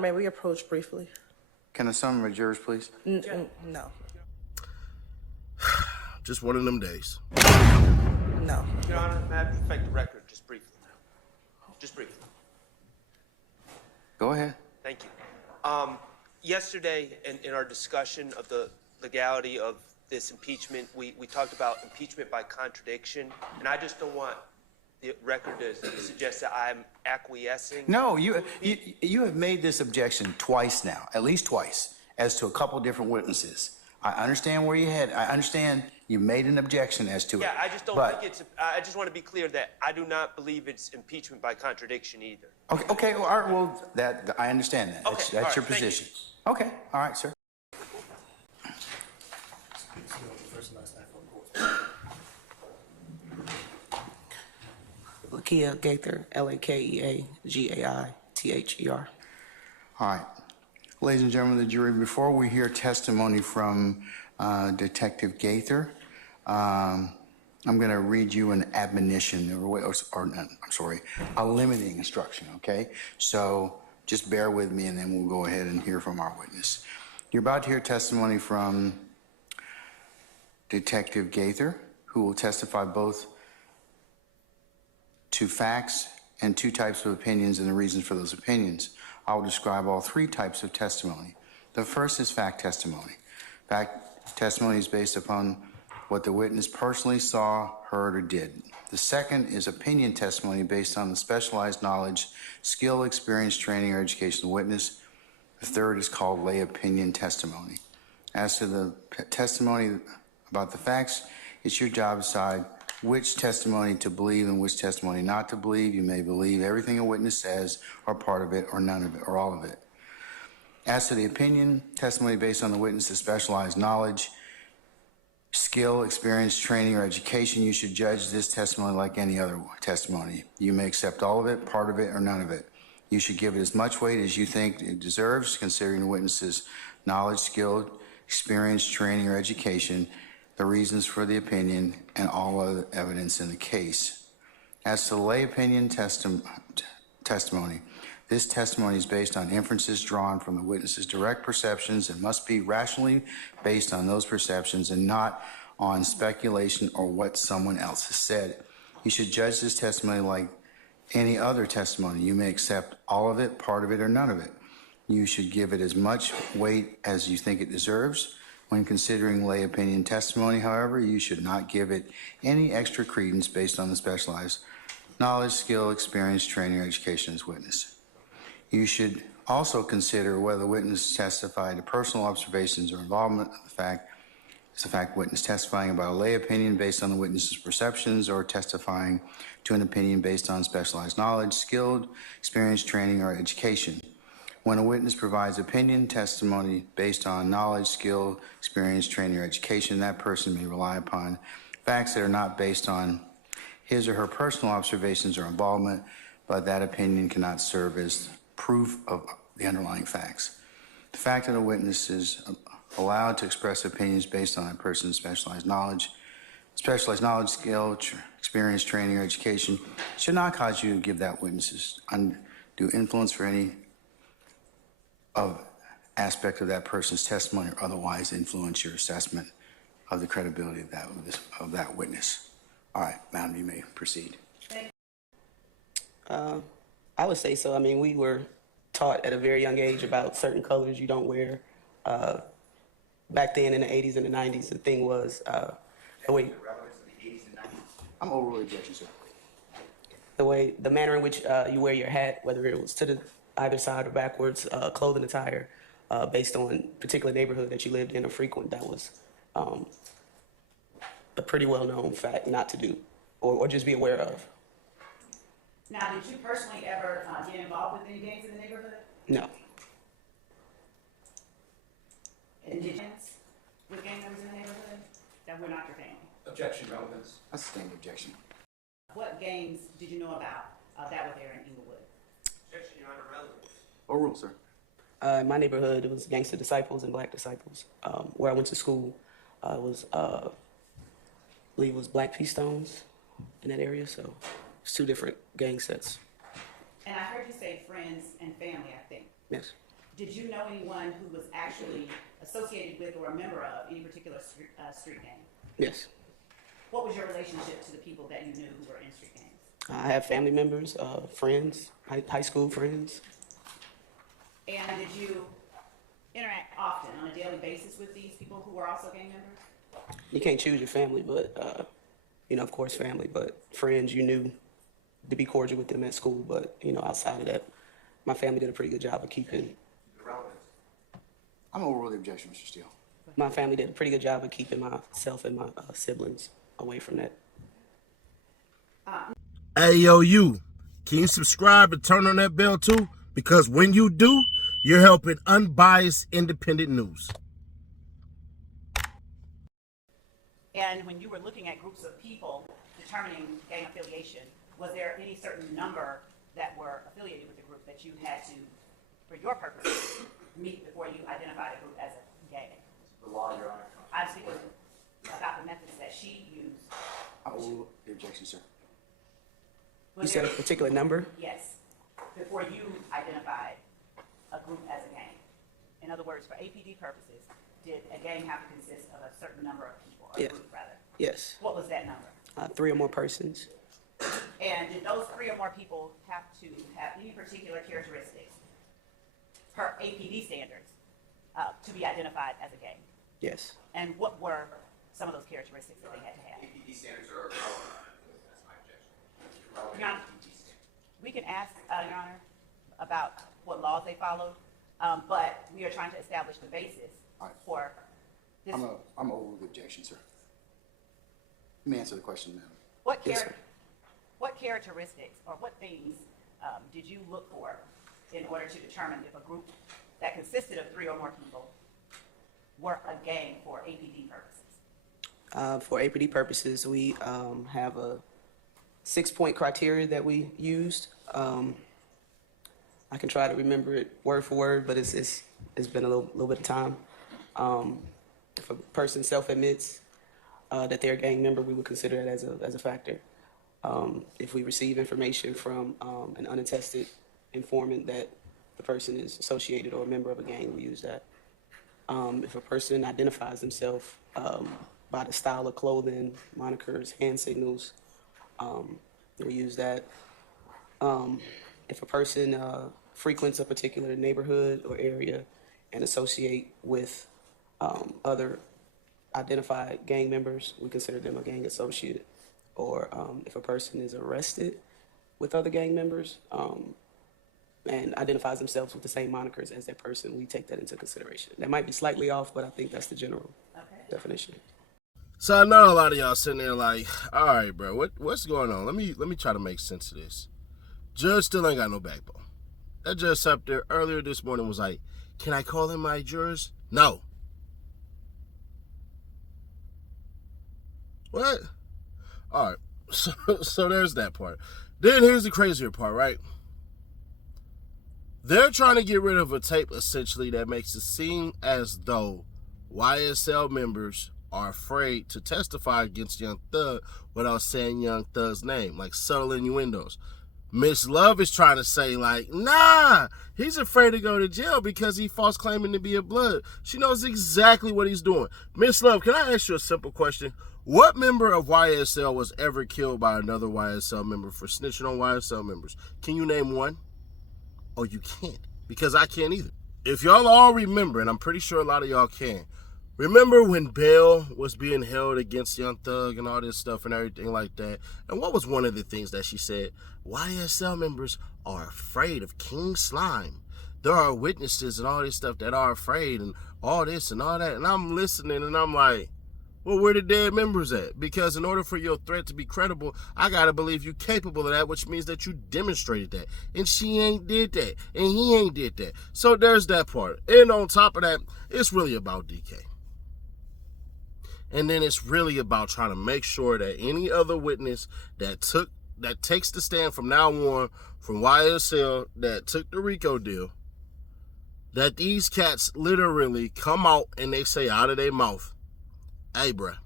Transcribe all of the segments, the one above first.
May we approach briefly? Can I summon the jurors, please? No. Just one of them days. No. Your Honor, may I perfect the record just briefly? Just briefly. Go ahead. Thank you. Yesterday, in our discussion of the legality of this impeachment, we talked about impeachment by contradiction, and I just don't want the record to suggest that I'm acquiescing. No, you have made this objection twice now, at least twice, as to a couple different witnesses. I understand where you're headed. I understand you made an objection as to it. Yeah, I just don't think it's. I just want to be clear that I do not believe it's impeachment by contradiction either. Okay. Well, all right, well, that I understand that. Okay, That's all your right, thank position. Okay. All right, sir. Lakia Gaither, Lakeeagather. All right. Ladies and gentlemen of the jury, before we hear testimony from Detective Gaither, I'm going to read you an admonition, a limiting instruction, okay? So just bear with me and then we'll go ahead and hear from our witness. You're about to hear testimony from Detective Gaither, who will testify both to facts and two types of opinions and the reasons for those opinions. I will describe all three types of testimony. The first is fact testimony. Fact testimony is based upon what the witness personally saw, heard, or did. The second is opinion testimony based on the specialized knowledge, skill, experience, training, or education of the witness. The third is called lay opinion testimony. As to the testimony about the facts, it's your job to decide which testimony to believe and which testimony not to believe. You may believe everything a witness says, or part of it, or none of it, or all of it. As to the opinion testimony based on the witness's specialized knowledge, skill, experience, training, or education, you should judge this testimony like any other testimony. You may accept all of it, part of it, or none of it. You should give it as much weight as you think it deserves, considering the witness's knowledge, skill, experience, training, or education, the reasons for the opinion, and all other evidence in the case. As to lay opinion testimony, this testimony is based on inferences drawn from the witness's direct perceptions and must be rationally based on those perceptions and not on speculation or what someone else has said. You should judge this testimony like any other testimony. You may accept all of it, part of it, or none of it. You should give it as much weight as you think it deserves. When considering lay opinion testimony, however, you should not give it any extra credence based on the specialized knowledge, skill, experience, training, or education as witness. You should also consider whether the witness testified to personal observations or involvement of the fact. Is the fact witness testifying about a lay opinion based on the witness's perceptions or testifying to an opinion based on specialized knowledge, skilled, experience, training, or education. When a witness provides opinion testimony based on knowledge, skill, experience, training, or education, that person may rely upon facts that are not based on his or her personal observations or involvement, but that opinion cannot serve as proof of the underlying facts. The fact that a witness is allowed to express opinions based on a person's specialized knowledge, skill, experience, training, or education should not cause you to give that witness's undue influence for any aspect of that person's testimony or otherwise influence your assessment of the credibility of that witness. All right, madam, you may proceed. I would say so. I mean, we were taught at a very young age about certain colors you don't wear. Back then in the 80s and the 90s, the thing was, I'm overruled objection, sir. the manner in which you wear your hat, whether it was to the either side or backwards, clothing attire, based on particular neighborhood that you lived in or frequent, that was a pretty well-known fact not to do or just be aware of. Now, did you personally ever get involved with any gangs in the neighborhood? No. And did you with gang members in the neighborhood that were not your family? Objection, relevance. That's a standing objection. What gangs did you know about that were there in Inglewood? Objection, Your Honor, relevance. Overruled, sir. In my neighborhood, it was Gangster Disciples and Black Disciples. Where I went to school, I believe it was Black Pea Stones in that area, so it's two different gang sets. And I heard you say friends and family, I think. Yes. did you know anyone who was actually associated with or a member of any particular street gang? Yes. What was your relationship to the people that you knew who were in street gangs? I have family members, friends, high school friends. And did you interact often on a daily basis with these people who were also gang members? You can't choose your family, but, of course family, but friends you knew to be cordial with them at school. But, outside of that, my family did a pretty good job of keeping, I'm overrule the objection, Mr. Steele. my family did a pretty good job of keeping myself and my siblings away from that. Hey, yo, you. Can you subscribe and turn on that bell too? Because when you do, you're helping unbiased, independent news. And when you were looking at groups of people determining gang affiliation, was there any certain number that were affiliated with the group that you had to, for your purposes, meet before you identified a group as a gang? The law, Your Honor. I'm speaking about the methods that she used. I overrule the objection, sir. You said a particular number? Yes, before you identified a group as a gang. In other words, for APD purposes, did a gang have to consist of a certain number of people, or a Yes. group rather? Yes. What was that number? 3 or more persons. And did those 3 or more people have to have any particular characteristics, per APD standards, to be identified as a gang? Yes. And what were some of those characteristics that they had to have? APD standards are irrelevant. That's my objection. Your Honor, we can ask, Your Honor, about what laws they followed, but we are trying to establish the basis All right. for this. I'm overrule the objection, sir. Let me answer the question, ma'am. What Yes, sir. what characteristics or what things did you look for in order to determine if a group that consisted of 3 or more people were a gang for APD purposes? For APD purposes, we have a 6-point criteria that we used. I can try to remember it word for word, but it's been a little bit of time. If a person self-admits that they're a gang member, we would consider that as a factor. If we receive information from an unattested informant that the person is associated or a member of a gang, we use that. If a person identifies themselves by the style of clothing, monikers, hand signals, we use that. If a person frequents a particular neighborhood or area and associate with other identified gang members, we consider them a gang associate. Or if a person is arrested with other gang members and identifies themselves with the same monikers as that person, we take that into consideration. That might be slightly off, but I think that's the general definition. So I know a lot of y'all sitting there like, all right, bro, what's going on? Let me try to make sense of this. Judge still ain't got no backbone. That judge sat up there earlier this morning was like, can I call in my jurors? No. What? All right, so there's that part. Then here's the crazier part, right? They're trying to get rid of a tape, essentially, that makes it seem as though YSL members are afraid to testify against Young Thug without saying Young Thug's name, like subtle innuendos. Miss Love is trying to say, like, nah, he's afraid to go to jail because he false claiming to be a blood. She knows exactly what he's doing. Miss Love, can I ask you a simple question? What member of YSL was ever killed by another YSL member for snitching on YSL members? Can you name one? Oh, you can't, because I can't either. If y'all all remember, and I'm pretty sure a lot of y'all can, remember when bail was being held against Young Thug and all this stuff and everything like that? And what was one of the things that she said? YSL members are afraid of King Slime. There are witnesses and all this stuff that are afraid and all this and all that. And I'm listening and I'm like, well, where the dead members at? Because in order for your threat to be credible, I gotta believe you capable of that, which means that you demonstrated that. And she ain't did that. And he ain't did that. So there's that part. And on top of that, it's really about DK. And then it's really about trying to make sure that any other witness that takes the stand from now on from YSL that took the RICO deal, that these cats literally come out and they say out of their mouth, hey, bruh,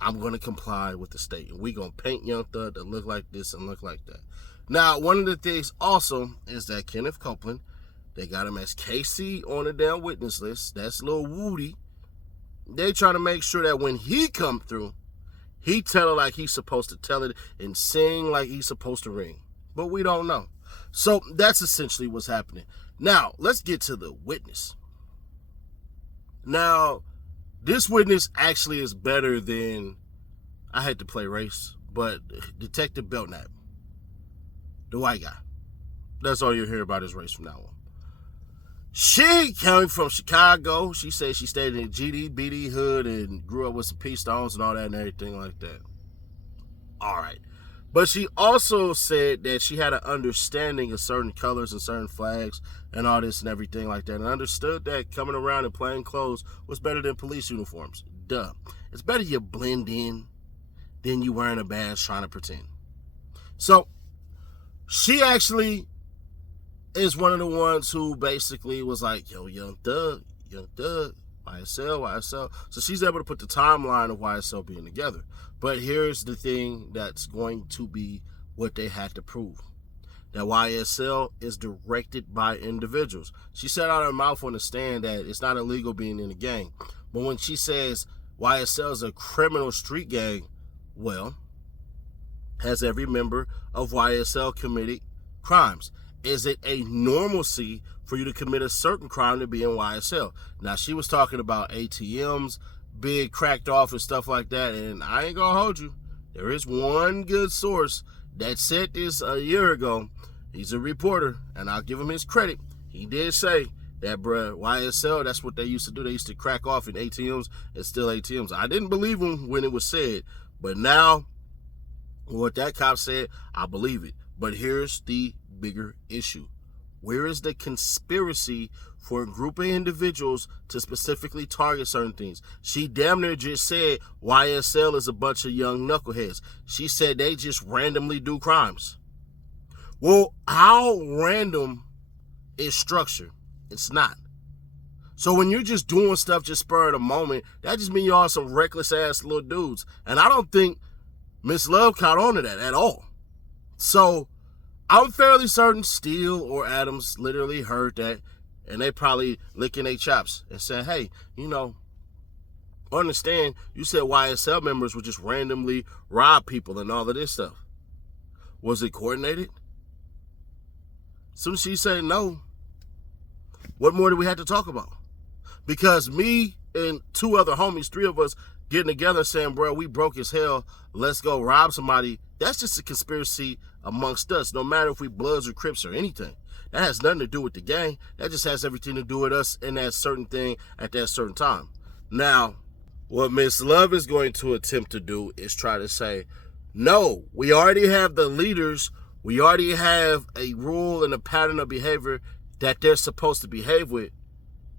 I'm going to comply with the state. And we going to paint Young Thug to look like this and look like that. Now, one of the things also is that Kenneth Copeland They got him as KC on the damn witness list. That's Lil Woody. They trying to make sure that when he come through, he tell it like he's supposed to tell it and sing like he's supposed to ring. But we don't know. So that's essentially what's happening. Now, let's get to the witness. Now, this witness actually is better than, I hate to play race, but Detective Belknap, the white guy. That's all you'll hear about his race from now on. She came from Chicago. She said she stayed in the GD, BD hood and grew up with some P Stones and all that and everything like that. All right. But she also said that she had an understanding of certain colors and certain flags and all this and everything like that, and understood that coming around in plain clothes was better than police uniforms. Duh. It's better you blend in than you wearing a badge trying to pretend. So she actually is one of the ones who basically was like, yo, Young Thug, YSL. So she's able to put the timeline of YSL being together. But here's the thing that's going to be what they had to prove. That YSL is directed by individuals. She said out of her mouth on the stand that it's not illegal being in a gang. But when she says YSL is a criminal street gang, well, has every member of YSL committed crimes? Is it a normalcy for you to commit a certain crime to be in YSL? Now, she was talking about ATMs, big cracked off and stuff like that, and I ain't gonna hold you. There is one good source that said this a year ago. He's a reporter, and I'll give him his credit. He did say that, bruh, YSL, that's what they used to do. They used to crack off in ATMs and steal ATMs. I didn't believe him when it was said, but now, what that cop said, I believe it. But here's the bigger issue. Where is the conspiracy for a group of individuals to specifically target certain things? She damn near just said YSL is a bunch of young knuckleheads. She said they just randomly do crimes. Well, how random is structure? It's not. So when you're just doing stuff just spur of the moment, that just means y'all some reckless ass little dudes. And I don't think Miss Love caught on to that at all. So I'm fairly certain Steele or Adams literally heard that, and they probably licking their chops and said, hey, understand, you said YSL members would just randomly rob people and all of this stuff. Was it coordinated? As soon as she said no, what more do we have to talk about? Because me and two other homies, three of us, getting together saying, bro, we broke as hell, let's go rob somebody, that's just a conspiracy amongst us, no matter if we Bloods or Crips or anything. That has nothing to do with the gang. That just has everything to do with us in that certain thing at that certain time. Now, what Miss Love is going to attempt to do is try to say, no, we already have the leaders. We already have a rule and a pattern of behavior that they're supposed to behave with.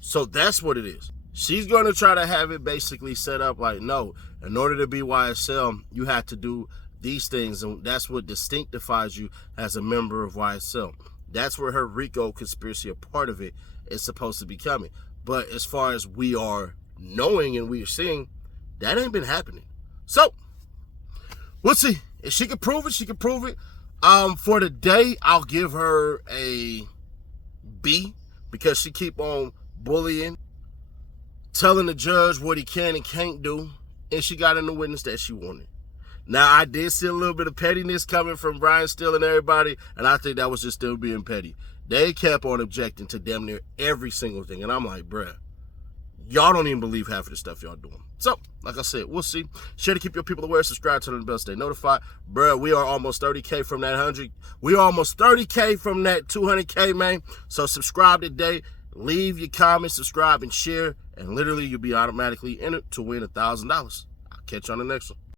So that's what it is. She's going to try to have it basically set up like, no, in order to be YSL, you have to do these things, and that's what distinctifies you as a member of YSL. That's where her RICO conspiracy, a part of it, is supposed to be coming. But as far as we are knowing and we are seeing, that ain't been happening. So, we'll see. If she can prove it, she can prove it. For the day, I'll give her a B, because she keep on bullying, telling the judge what he can and can't do, and she got in the witness that she wanted. Now, I did see a little bit of pettiness coming from Brian Steele and everybody, and I think that was just still being petty. They kept on objecting to damn near every single thing, and I'm like, bruh, y'all don't even believe half of the stuff y'all doing. So, like I said, we'll see. Share to keep your people aware, subscribe, turn on the bell, stay notified. Bruh, we are almost 30K from that 100. We are almost 30K from that 200K, man. So subscribe today. Leave your comments, subscribe, and share, and literally you'll be automatically entered to win $1,000. I'll catch you on the next one.